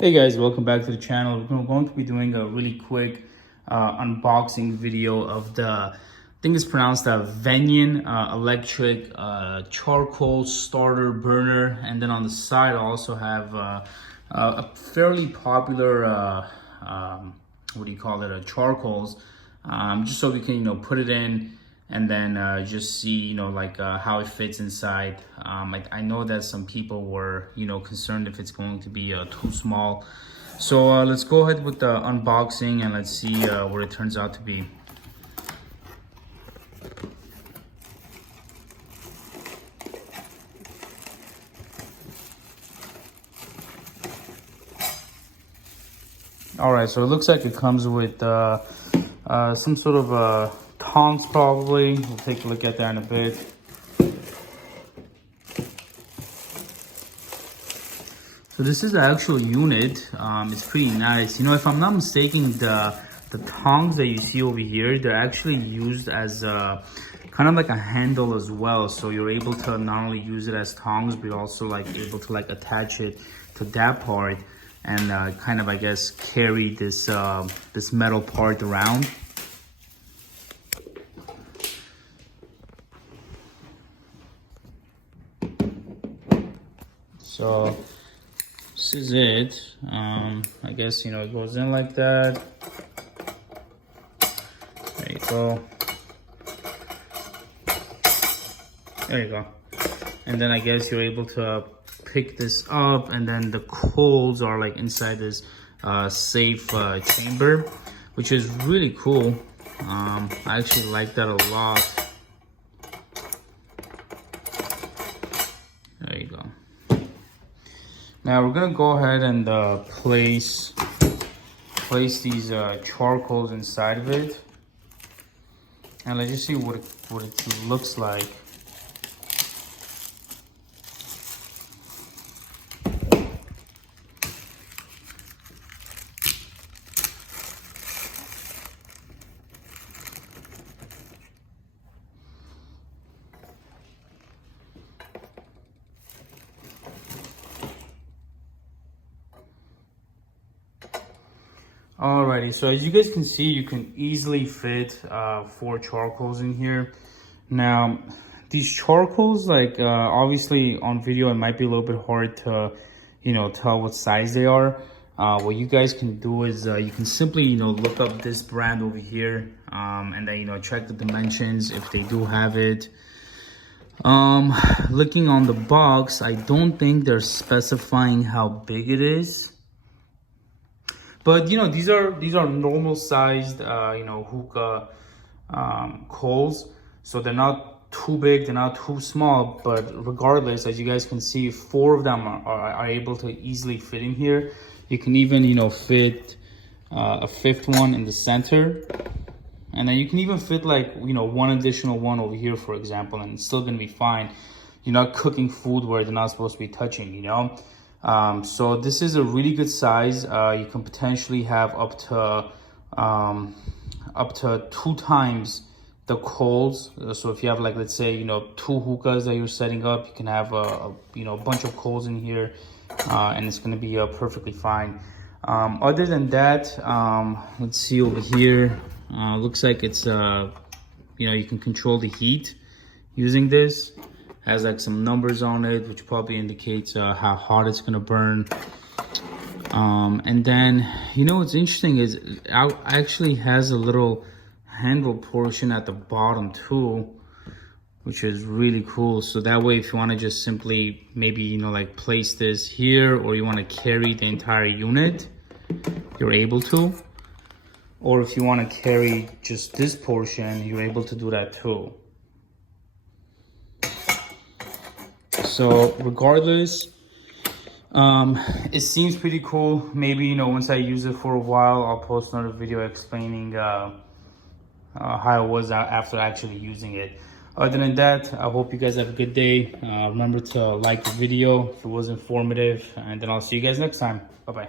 Hey guys, welcome back to the channel. We're going to be doing a really quick unboxing video of I think it's pronounced Venyn electric charcoal starter burner. And then on the side I also have a fairly popular, what do you call it, charcoals, just so we can, put it in and then just see, how it fits inside. I know that some people were, concerned if it's going to be too small. So let's go ahead with the unboxing and let's see what it turns out to be. All right, so it looks like it comes with some sort of tongs probably. We'll take a look at that in a bit. So this is the actual unit. It's pretty nice. If I'm not mistaken, the tongs that you see over here, they're actually used as kind of like a handle as well. So you're able to not only use it as tongs, but you're also able to attach it to that part and kind of, I guess, carry this this metal part around. So this is it. I guess, it goes in like that. There you go. There you go. And then I guess you're able to pick this up, and then the coals are inside this safe chamber, which is really cool. I actually like that a lot. There you go. Now we're gonna go ahead and place these charcoals inside of it, and let's just see what it looks like. Alrighty, so as you guys can see, you can easily fit 4 charcoals in here. Now, these charcoals, obviously on video, it might be a little bit hard to, tell what size they are. What you guys can do is you can simply, look up this brand over here, and then, check the dimensions if they do have it. Looking on the box, I don't think they're specifying how big it is. But these are normal sized hookah coals, so they're not too big, they're not too small. But regardless, as you guys can see, 4 of them are able to easily fit in here. You can even fit a 5th one in the center, and then you can even fit one additional one over here, for example, and it's still gonna be fine. You're not cooking food where they're not supposed to be touching, so this is a really good size. You can potentially have up to 2 times the coals. So if you have let's say 2 hookahs that you're setting up, you can have a bunch of coals in here, and it's going to be perfectly fine. Other than that, let's see over here. Looks like it's you can control the heat using this. Has some numbers on it, which probably indicates how hot it's gonna burn. And then what's interesting is it actually has a little handle portion at the bottom too, which is really cool. So that way, if you want to just simply maybe place this here, or you want to carry the entire unit, you're able to. Or if you want to carry just this portion, you're able to do that too. So regardless, it seems pretty cool. Maybe once I use it for a while, I'll post another video explaining how it was after actually using it. Other than that, I hope you guys have a good day. Remember to like the video if it was informative, and then I'll see you guys next time. Bye bye.